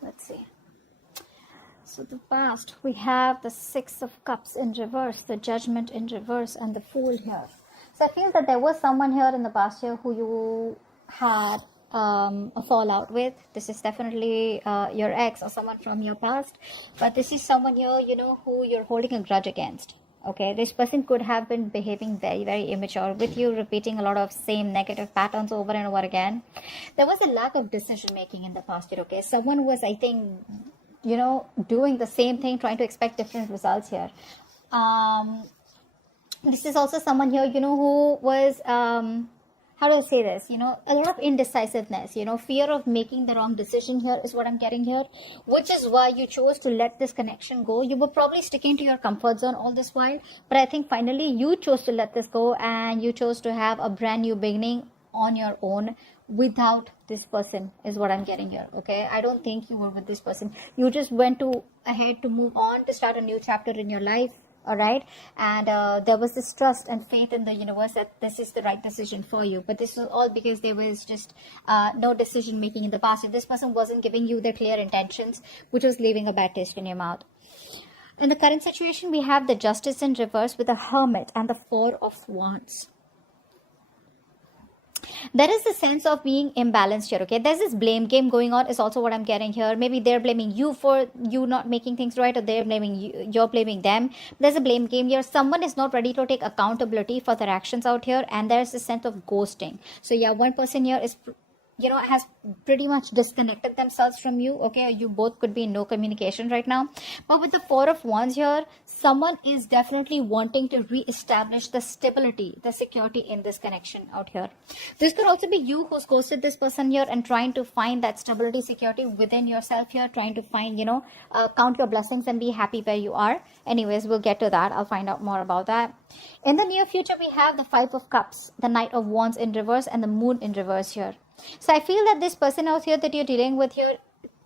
Let's see. So the past, we have the Six of Cups in reverse, the Judgment in reverse, and the Fool here. So I feel that there was someone here in the past year who you had a fallout with. This is definitely your ex or someone from your past, but this is someone here, you know, who you're holding a grudge against. Okay, this person could have been behaving very, very immature with you, repeating a lot of same negative patterns over and over again. There was a lack of decision making in the past year. Okay, someone was, I think, you know, doing the same thing, trying to expect different results here. This is also someone here, you know, who was how do I say this, you know, a lot of indecisiveness, you know, fear of making the wrong decision here is what I'm getting here, which is why you chose to let this connection go. You were probably sticking to your comfort zone all this while, but I think finally you chose to let this go, and you chose to have a brand new beginning on your own without this person is what I'm getting here. Okay, I don't think you were with this person. You just went ahead to move on, to start a new chapter in your life. All right, and there was this trust and faith in the universe that this is the right decision for you, but this was all because there was just no decision making in the past. If this person wasn't giving you their clear intentions, which was leaving a bad taste in your mouth. In the current situation, we have the Justice in reverse with the Hermit and the Four of Wands. There is a sense of being imbalanced here. Okay, there's this blame game going on is also what I'm getting here. Maybe they're blaming you for you not making things right, or they're blaming you, you're blaming them. There's a blame game here. Someone is not ready to take accountability for their actions out here, and there's a sense of ghosting. So yeah, one person here is, you know, has pretty much disconnected themselves from you. Okay, you both could be in no communication right now. But with the Four of Wands here, someone is definitely wanting to re-establish the stability, the security in this connection out here. This could also be you who's ghosted this person here and trying to find that stability, security within yourself here, trying to find, you know, count your blessings and be happy where you are. Anyways, we'll get to that. I'll find out more about that. In the near future, we have the Five of Cups, the Knight of Wands in reverse, and the Moon in reverse here. So I feel that this person out here that you're dealing with here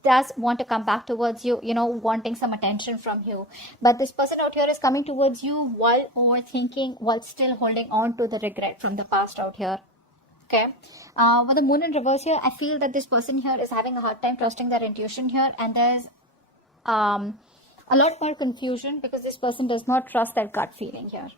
does want to come back towards you, you know, wanting some attention from you. But this person out here is coming towards you while overthinking, while still holding on to the regret from the past out here. Okay. With the Moon in reverse here, I feel that this person here is having a hard time trusting their intuition here. And there's a lot more confusion because this person does not trust their gut feeling here.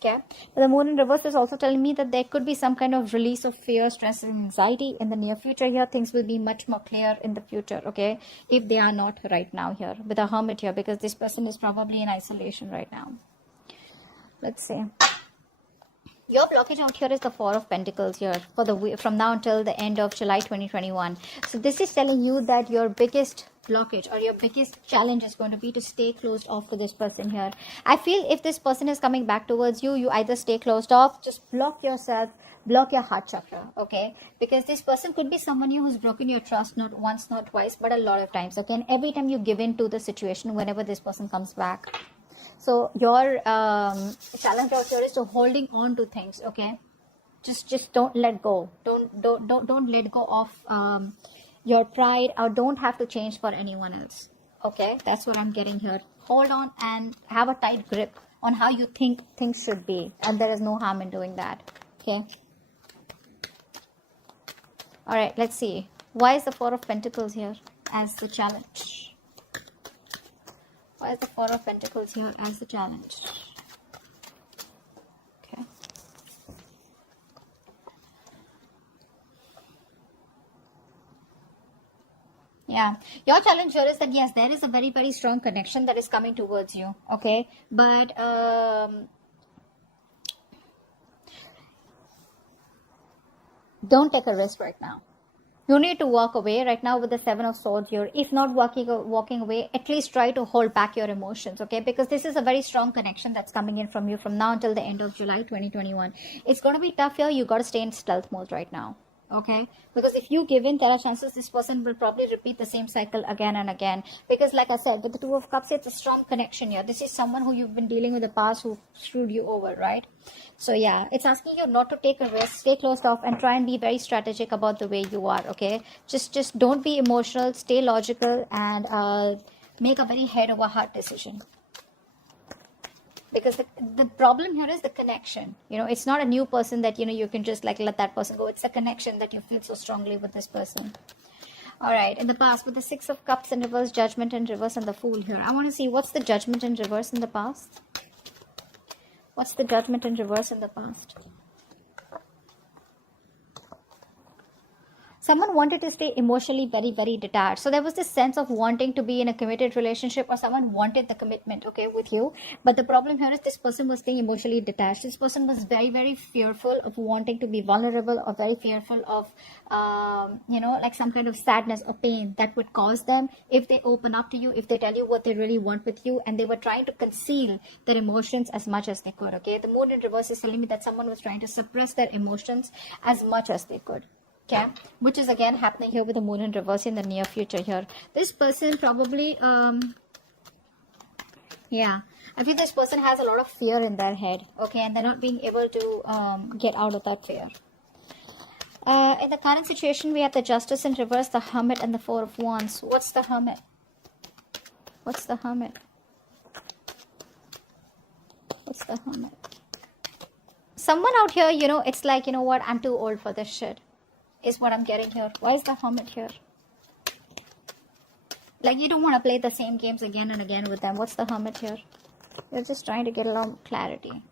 Okay, but the Moon in reverse is also telling me that there could be some kind of release of fear, stress, and anxiety in the near future here. Things will be much more clear in the future, okay, if they are not right now here with a Hermit here, because this person is probably in isolation right now. Let's see. Your blockage out here is the Four of Pentacles here for the from now until the end of July 2021. So this is telling you that your biggest blockage or your biggest challenge is going to be to stay closed off to this person here. I feel if this person is coming back towards you, you either stay closed off, just block yourself, block your heart chakra, okay, because this person could be someone who's broken your trust not once, not twice, but a lot of times, okay, and every time you give in to the situation whenever this person comes back. So your challenge out here is to holding on to things, okay, just don't let go, don't let go of your pride, or don't have to change for anyone else. Okay, that's what I'm getting here. Hold on and have a tight grip on how you think things should be, and there is no harm in doing that. Okay, all right, let's see, why is the Four of Pentacles here as the challenge? Why is the Four of Pentacles here as the challenge? Okay. Yeah, your challenge here is that yes, there is a very, very strong connection that is coming towards you. Okay, but don't take a risk right now. You need to walk away right now with the Seven of Swords here. If not walking away, at least try to hold back your emotions, okay? Because this is a very strong connection that's coming in from you from now until the end of July 2021. It's going to be tough here. You got to stay in stealth mode right now, okay? Because if you give in, there are chances this person will probably repeat the same cycle again and again. Because like I said, with the Two of Cups, it's a strong connection here. This is someone who you've been dealing with in the past who screwed you over, right? So yeah, it's asking you not to take a risk, stay closed off, and try and be very strategic about the way you are, okay? Just don't be emotional, stay logical, and make a very head over heart decision. because the problem here is the connection. It's not a new person that you can just like let that person go. It's a connection that you feel so strongly with this person. All right, in the past, with the Six of Cups in reverse, Judgment in reverse, and the Fool here, I want to see what's the Judgment in reverse in the past. What's the Judgment in reverse in the past? Someone wanted to stay emotionally very, very detached. So there was this sense of wanting to be in a committed relationship, or someone wanted the commitment, okay, with you. But the problem here is this person was staying emotionally detached. This person was very, very fearful of wanting to be vulnerable, or very fearful of, like some kind of sadness or pain that would cause them if they open up to you, if they tell you what they really want with you. And they were trying to conceal their emotions as much as they could, okay. The Moon in reverse is telling me that someone was trying to suppress their emotions as much as they could. Okay, which is again happening here with the Moon in reverse in the near future here. This person probably, I feel this person has a lot of fear in their head, okay, and they're not being able to get out of that fear. In the current situation, we have the Justice in reverse, the Hermit, and the Four of Wands. What's the Hermit? What's the Hermit? What's the Hermit? Someone out here, it's like, what, I'm too old for this shit, is what I'm getting here. Why is the Hermit here? Like, you don't want to play the same games again and again with them. What's the Hermit here? You're just trying to get a lot of clarity.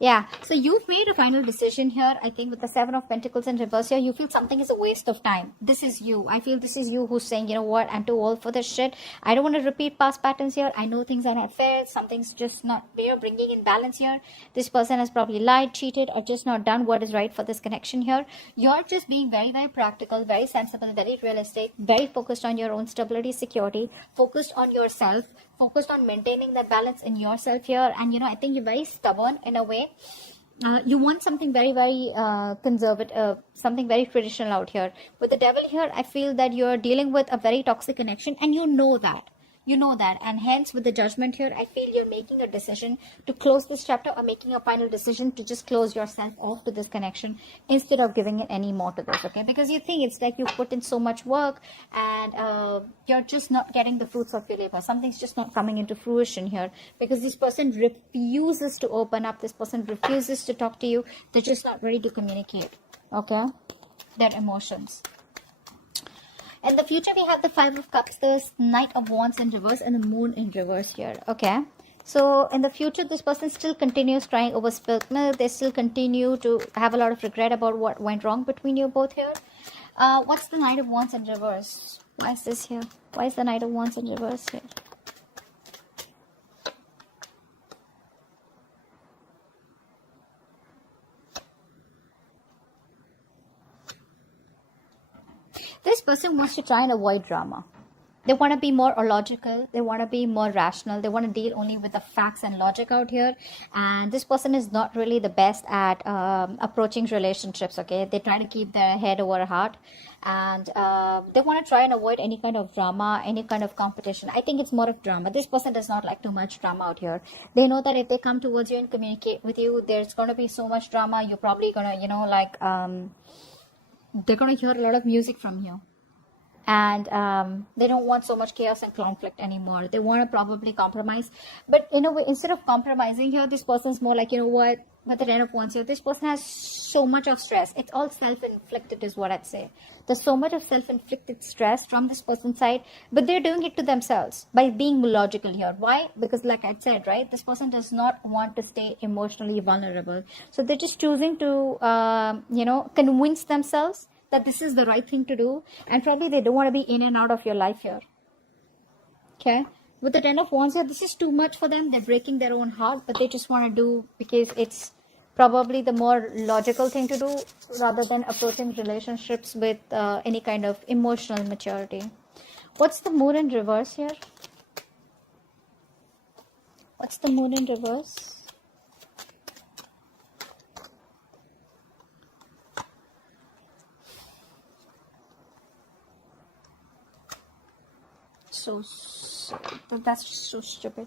Yeah, so you've made a final decision here. I think with the Seven of Pentacles in reverse here, you feel something is a waste of time. This is you. I feel this is you who's saying, you know what, I'm too old for this shit. I don't want to repeat past patterns here. I know things are not fair. Something's just not there, bringing in balance here. This person has probably lied, cheated, or just not done what is right for this connection here. You're just being very, very practical, very sensible, very realistic, very focused on your own stability, security, focused on yourself, focused on maintaining that balance in yourself here. And I think you're very stubborn in a way. You want something very, very conservative, something very traditional out here. With the Devil here, I feel that you're dealing with a very toxic connection, and you know that. And hence with the Judgment here, I feel you're making a decision to close this chapter, or making a final decision to just close yourself off to this connection instead of giving it any more to this, okay? Because you think it's like you put in so much work, and you're just not getting the fruits of your labor. Something's just not coming into fruition here, because this person refuses to open up. This person refuses to talk to you. They're just not ready to communicate, okay, their emotions. In the future, we have the Five of Cups, the Knight of Wands in reverse, and the Moon in reverse here. Okay. So in the future, this person still continues crying over spilled milk. They still continue to have a lot of regret about what went wrong between you both here. What's the Knight of Wands in reverse? Why is this here? Why is the Knight of Wands in reverse here? This person wants to try and avoid drama. They want to be more logical. They want to be more rational. They want to deal only with the facts and logic out here. And this person is not really the best at approaching relationships, okay? They try to keep their head over heart. And they want to try and avoid any kind of drama, any kind of competition. I think it's more of drama. This person does not like too much drama out here. They know that if they come towards you and communicate with you, there's going to be so much drama. You're probably going to, they're going to hear a lot of music from you. And they don't want so much chaos and conflict anymore. They want to probably compromise. But in a way, instead of compromising here, this person's more like, what? With the Ten of Wands here, this person has so much of stress. It's all self-inflicted is what I'd say. There's so much of self-inflicted stress from this person's side, but they're doing it to themselves by being logical here. Why? Because like I said, right, this person does not want to stay emotionally vulnerable. So they're just choosing to, convince themselves that this is the right thing to do, and probably they don't want to be in and out of your life here. Okay, with the Ten of Wands here, this is too much for them. They're breaking their own heart, but they just want to do because it's probably the more logical thing to do rather than approaching relationships with any kind of emotional maturity. What's the Moon in reverse here? What's the Moon in reverse? That's just so stupid.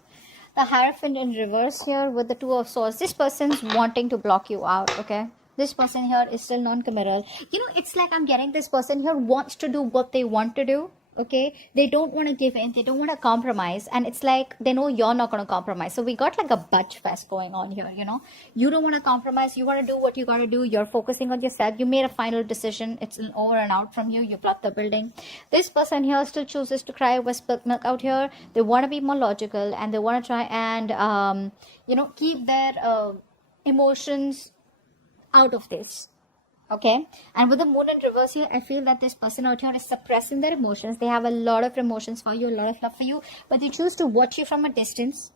The Hierophant in reverse here with the Two of Swords. This person's wanting to block you out, okay? This person here is still non-committal. It's like I'm getting this person here wants to do what they want to do, Okay, they don't want to give in, they don't want to compromise, and it's like they know you're not going to compromise. So we got like a budge fest going on here. You don't want to compromise, you want to do what you got to do, you're focusing on yourself, you made a final decision, it's an over and out from you, you plot the building. This person here still chooses to cry over spilled milk out here. They want to be more logical, and they want to try and keep their emotions out of this. Okay, and with the moon in reverse here, I feel that this person out here is suppressing their emotions. They have a lot of emotions for you, a lot of love for you, but they choose to watch you from a distance,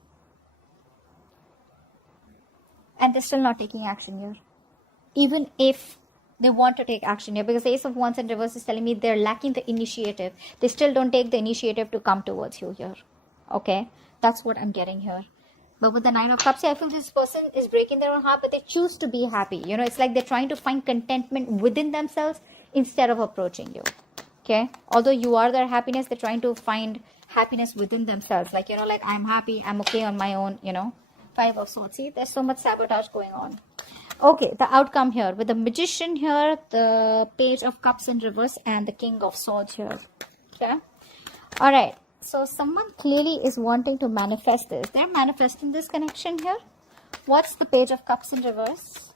and they're still not taking action here, even if they want to take action here, because the Ace of Wands in reverse is telling me they're lacking the initiative. They still don't take the initiative to come towards you here. Okay, that's what I'm getting here. But with the Nine of Cups, I feel this person is breaking their own heart, but they choose to be happy. It's like they're trying to find contentment within themselves instead of approaching you. Okay? Although you are their happiness, they're trying to find happiness within themselves. Like, I'm happy, I'm okay on my own, Five of Swords. See, there's so much sabotage going on. Okay, the outcome here. With the Magician here, the Page of Cups in reverse, and the King of Swords here. Okay? Alright. So someone clearly is wanting to manifest this. They're manifesting this connection here. What's the Page of Cups in reverse?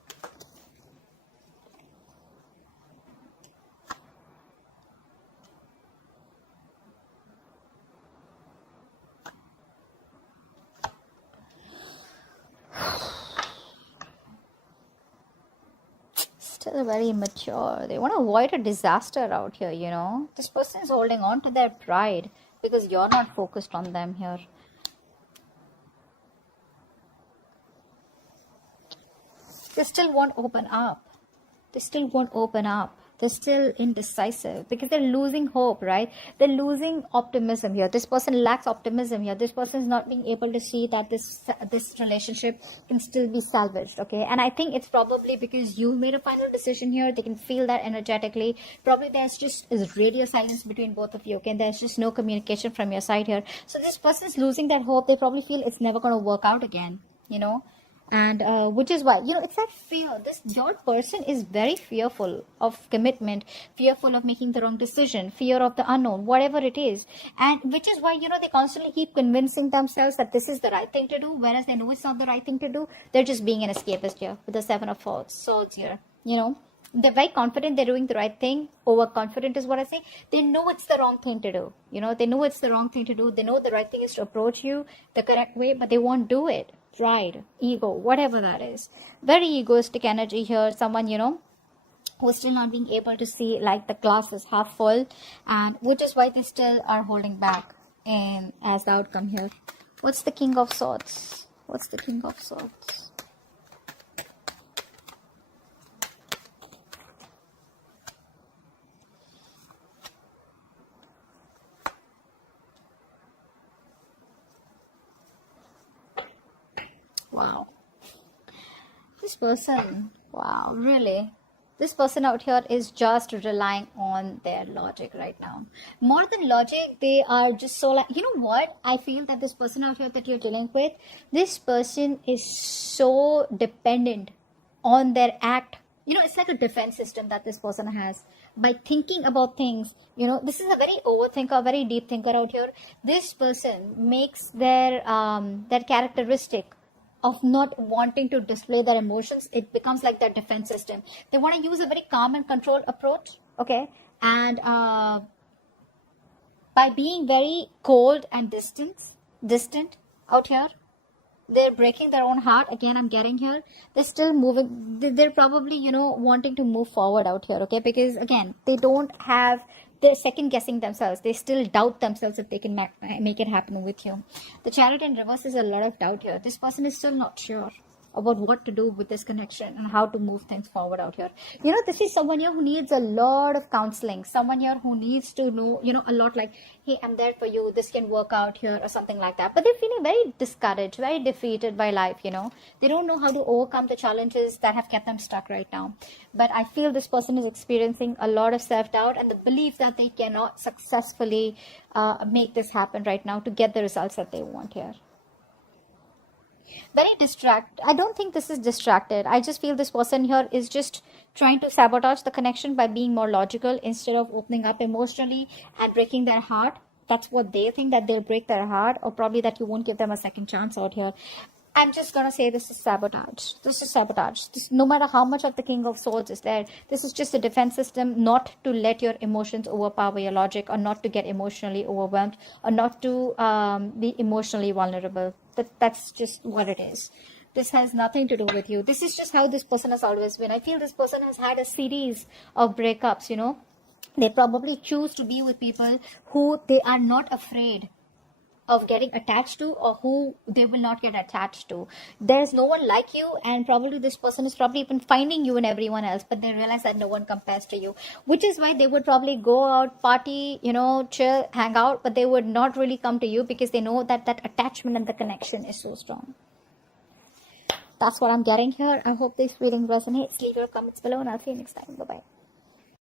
Still very immature. They want to avoid a disaster out here, This person is holding on to their pride, because you're not focused on them here. They still won't open up. They still won't open up. They're still indecisive because they're losing hope, right? They're losing optimism here. This person lacks optimism here. This person is not being able to see that this relationship can still be salvaged, okay? And I think it's probably because you made a final decision here. They can feel that energetically. Probably there's just is radio silence between both of you, okay? And there's just no communication from your side here. So this person's losing that hope. They probably feel it's never going to work out again, and which is why it's that fear. Your person is very fearful of commitment, fearful of making the wrong decision, fear of the unknown, whatever it is, and which is why they constantly keep convincing themselves that this is the right thing to do, whereas they know it's not the right thing to do. They're just being an escapist here with the Seven of Swords here. They're very confident they're doing the right thing. Overconfident is what I say. They know it's the wrong thing to do. They know it's the wrong thing to do. They know the right thing is to approach you the correct way, but they won't do it. Pride, ego, whatever that is. Very egoistic energy here. Someone, who's still not being able to see like the glass is half full, and which is why they still are holding back in as the outcome here. What's the King of Swords? What's the King of Swords? Wow. This person, wow, really? This person out here is just relying on their logic right now. More than logic, they are just so like, what? I feel that this person out here that you're dealing with, this person is so dependent on their act. It's like a defense system that this person has. By thinking about things, this is a very overthinker, very deep thinker out here. This person makes their characteristic of not wanting to display their emotions, it becomes like their defense system. They want to use a very calm and controlled approach, okay? And by being very cold and distant out here, they're breaking their own heart. Again, I'm getting here. They're still moving. They're probably, wanting to move forward out here, okay? Because, again, they don't have... They're second guessing themselves. They still doubt themselves if they can make it happen with you. The Chariot in reverse is a lot of doubt here. This person is still not sure about what to do with this connection and how to move things forward out here. This is someone here who needs a lot of counseling. Someone here who needs to know, a lot like, hey, I'm there for you. This can work out here or something like that. But they're feeling very discouraged, very defeated by life, They don't know how to overcome the challenges that have kept them stuck right now. But I feel this person is experiencing a lot of self-doubt and the belief that they cannot successfully make this happen right now to get the results that they want here. Very distract. I don't think this is distracted. I just feel this person here is just trying to sabotage the connection by being more logical instead of opening up emotionally and breaking their heart. That's what they think, that they'll break their heart, or probably that you won't give them a second chance out here. I'm just gonna say this is sabotage. This is sabotage. This, no matter how much of the King of Swords is there, this is just a defense system not to let your emotions overpower your logic, or not to get emotionally overwhelmed, or not to be emotionally vulnerable. That's just what it is. This has nothing to do with you. This is just how this person has always been. I feel this person has had a series of breakups, you know. They probably choose to be with people who they are not afraid of getting attached to, or who they will not get attached to. There's no one like you, and probably this person is probably even finding you in everyone else, but they realize that no one compares to you, which is why they would probably go out, party, you know, chill, hang out, but they would not really come to you because they know that that attachment and the connection is so strong. That's what I'm getting here. I hope this reading resonates. Leave your comments below and I'll see you next time. Bye bye.